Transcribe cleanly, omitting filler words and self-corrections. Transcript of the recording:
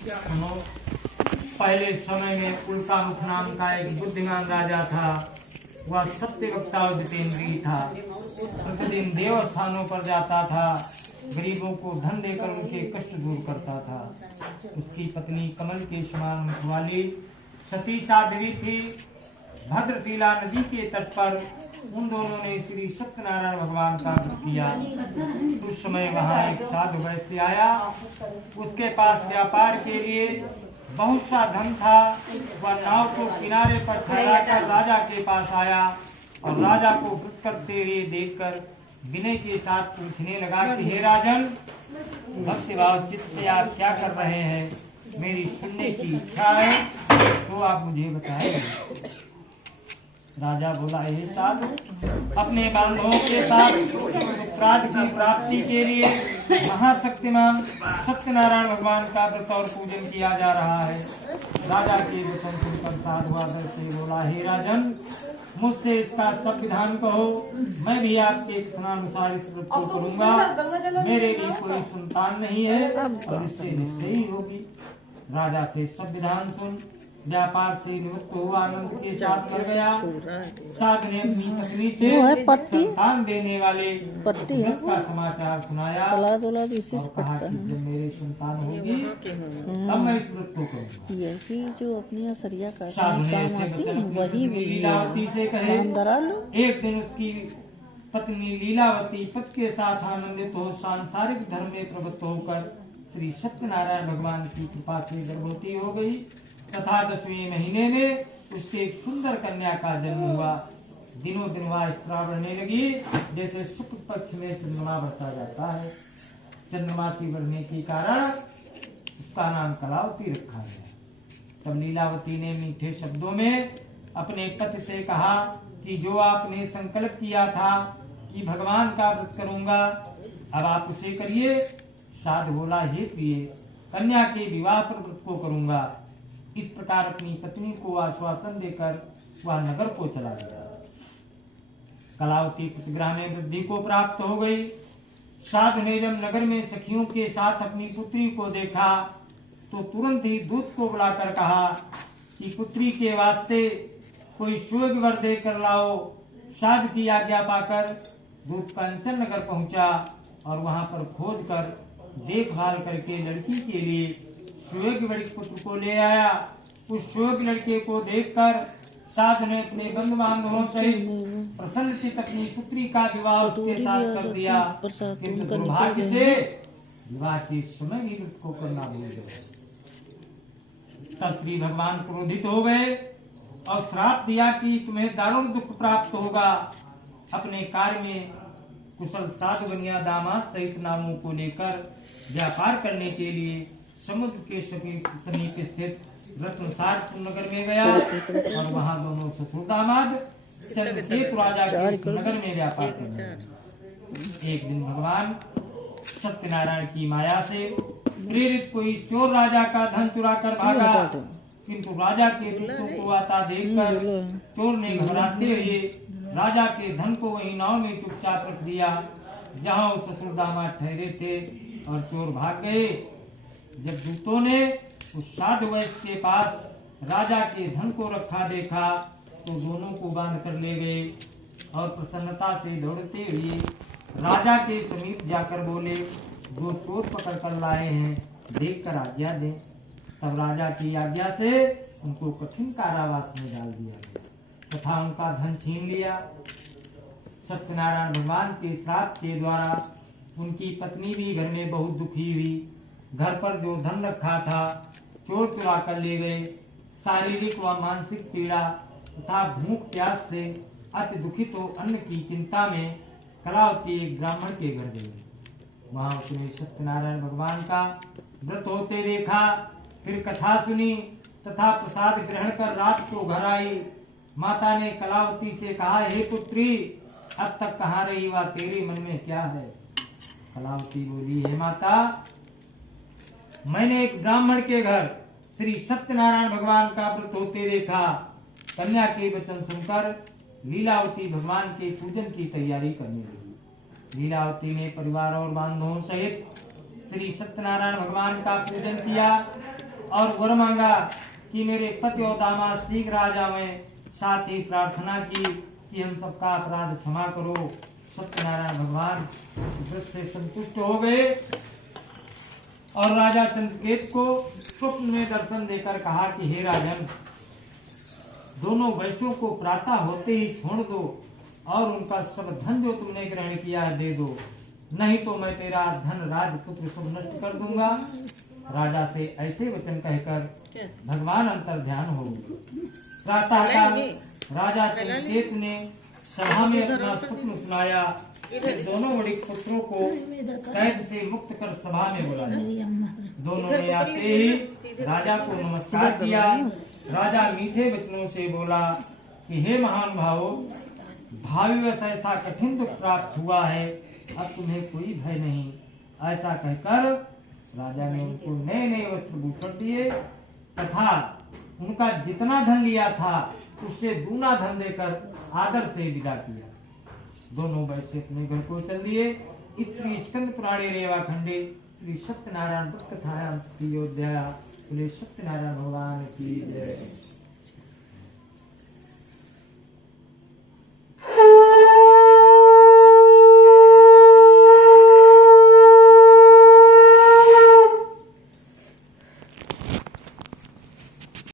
सुनो, पहले समय में उल्का मुख नाम का एक बुद्धिमान राजा था। वह सत्य वक्ता और जितेंद्रिय था। प्रतिदिन देव स्थानों पर जाता था, गरीबों को धन देकर उनके कष्ट दूर करता था। उसकी पत्नी कमल के समान मुख वाली सती साध्वी थी। भद्रशिला नदी के तट पर उन दोनों ने श्री सत्यनारायण भगवान का व्रत किया। उस समय वहाँ एक साधु वैश्य आया। उसके पास व्यापार के लिए बहुत सा धन था। वह नाव को किनारे पर ठहराकर राजा के पास आया और राजा को व्रत करते हुए देखकर विनय के साथ पूछने लगा कि हे राजन, भक्ति भाव चित्त से आप क्या कर रहे हैं? मेरी सुनने की इच्छा है, तो आप मुझे बताएं। राजा बोला, हे साधु, अपने बांधवों के साथ पुत्रार्थ की प्राप्ति के लिए महाशक्तिमान सत्यनारायण भगवान का व्रत और पूजन किया जा रहा है। राजा के वचन सुनकर साधु आदर से बोला, हे राजन, मुझसे इसका सब विधान कहो, मैं भी आपके कथनानुसार इस व्रत को करूंगा। मेरे लिए कोई संतान नहीं है और इससे निश्चय ही होगी। राजा से सब विधान सुन व्यापार से निवृत्त हुआ आनंद के साथ मर गया। साधु ने अपनी पत्नी से संतान देने वाले व्रत का समाचार सुनाया और कहा कि जब मेरी संतान होगी तब मैं इस व्रत को करूंगा। यही जो अपनी असरिया का साधु ने काम आती है वही लीलावती से कहे। एक दिन उसकी पत्नी लीलावती पति के साथ आनंदित हो सांसारिक धर्म में प्रवृत्त होकर श्री सत्यनारायण भगवान की कृपा से गर्भवती हो गई तथा 10वें महीने में उसके एक सुंदर कन्या का जन्म हुआ। दिनों दिन वह इस तरह बढ़ने लगी जैसे शुक्ल पक्ष में चंद्रमा बढ़ता जाता है। चंद्रमा की बढ़ने के कारण उसका नाम कलावती रखा गया। तब लीलावती ने मीठे शब्दों में अपने पति से कहा कि जो आपने संकल्प किया था कि भगवान का व्रत करूंगा, अब आप उसे करिए। साधु बोला, हे प्रिय, कन्या के विवाह पर व्रत को करूंगा। इस प्रकार अपनी पत्नी को आश्वासन देकर वह नगर को चला गया। कलावती प्रतिग्रह में वृद्धि को प्राप्त हो गई। साधु ने जब नगर में सखियों के साथ अपनी पुत्री को देखा तो तुरंत ही दूत को बुलाकर कहा कि पुत्री के वास्ते कोई सुयोग वर देकर लाओ। साधु की आज्ञा पाकर दूत कंचन नगर पहुंचा और वहां पर खोज कर देखभाल करके लड़की के लिए सुयोग पुत्र को ले आया। उस सुयोग लड़के को देखकर साधु ने अपने बंधु बांधवों सहित प्रसन्नचित अपनी पुत्री का विवाह उसके साथ कर दिया। किंतु दुर्भाग्य से विवाह के समय ही व्रत को करना भूल गए। तब श्री भगवान क्रोधित हो गए और श्राप दिया कि तुम्हें दारुण दुख प्राप्त होगा। अपने कार्य में कुशल साधु बनिया दामाद सहित नामों को लेकर व्यापार करने के लिए समुद्र के समीप स्थित रत्नसारपुर नगर में गया और वहां दोनों ससुर दामाद चंद्रकेतु राजा के नगर में व्यापार करने लगे। एक दिन भगवान सत्यनारायण की माया से प्रेरित कोई चोर राजा का धन चुरा कर भागा। किंतु राजा के दूतों को आता देखकर चोर ने घबराते हुए राजा के धन को वही नाव में चुपचाप रख दिया जहाँ वो ससुर दामाद ठहरे थे और चोर भाग गए। जब दूतों ने उस साधु वैश्य के पास राजा के धन को रखा देखा तो दोनों को बांध कर ले गए और प्रसन्नता से दौड़ते हुए राजा के समीप जाकर बोले, जो चोर पकड़ कर लाए हैं देखकर आज्ञा दें। तब राजा की आज्ञा से उनको कठिन कारावास में डाल दिया गया तथा उनका धन छीन लिया। सत्यनारायण भगवान के श्राप के द्वारा उनकी पत्नी भी घर में बहुत दुखी हुई। घर पर जो धन रखा था चोर चुरा कर ले गए। शारीरिक व मानसिक पीड़ा तथा भूख प्यास से अति दुखित हो अन्न की चिंता में कलावती एक ब्राह्मण के घर गई। वहां उसने सत्यनारायण भगवान का व्रत होते देखा, फिर कथा सुनी तथा प्रसाद ग्रहण कर रात को घर आई। माता ने कलावती से कहा, हे पुत्री, अब तक कहाँ रही? वह तेरे मन में क्या है? कलावती बोली, हे माता, मैंने एक ब्राह्मण के घर श्री सत्यनारायण भगवान का व्रत होते देखा। कन्या के वचन सुनकर लीलावती भगवान के पूजन की तैयारी करने लगी। लीलावती ने परिवार और बांधवों सहित श्री सत्यनारायण भगवान का पूजन किया और वर मांगा कि मेरे पति और दामाद शीघ्र आ जावे। साथ ही प्रार्थना की कि हम सबका अपराध क्षमा करो। सत्यनारायण भगवान व्रत से संतुष्ट हो गए और राजा चंद्रकेत को स्वप्न में दर्शन देकर कहा कि हे राजन, दोनों वैश्यों को प्रातः होते ही छोड़ दो और उनका सब धन जो तुमने ग्रहण किया है दे दो, नहीं तो मैं तेरा धन राजपुत्र सब नष्ट कर दूंगा। राजा से ऐसे वचन कहकर भगवान अंतर ध्यान हो गए। प्रातः काल राजा चंद्रकेत ने सभा में अपना स्वप्न सुनाया। फिर दोनों बड़े पुत्रों को कैद से मुक्त कर सभा में बुलाया। दोनों ने आते ही राजा को नमस्कार किया। राजा मीठे वचनों से बोला कि हे महान भावो, भावी वर्ष ऐसा कठिन दुख प्राप्त हुआ है, अब तुम्हें कोई भय नहीं। ऐसा कहकर राजा ने उनको नए नए वस्त्र भूषण दिए तथा उनका जितना धन लिया था उससे दूना धन देकर आदर से विदा किया। दोनों वैश्य अपने घर को चल दिए। श्री स्कंद पुराणे रेवा खंडे श्री सत्यनारायण व्रत कथायां अयोध्या। सत्यनारायण भगवान की जय।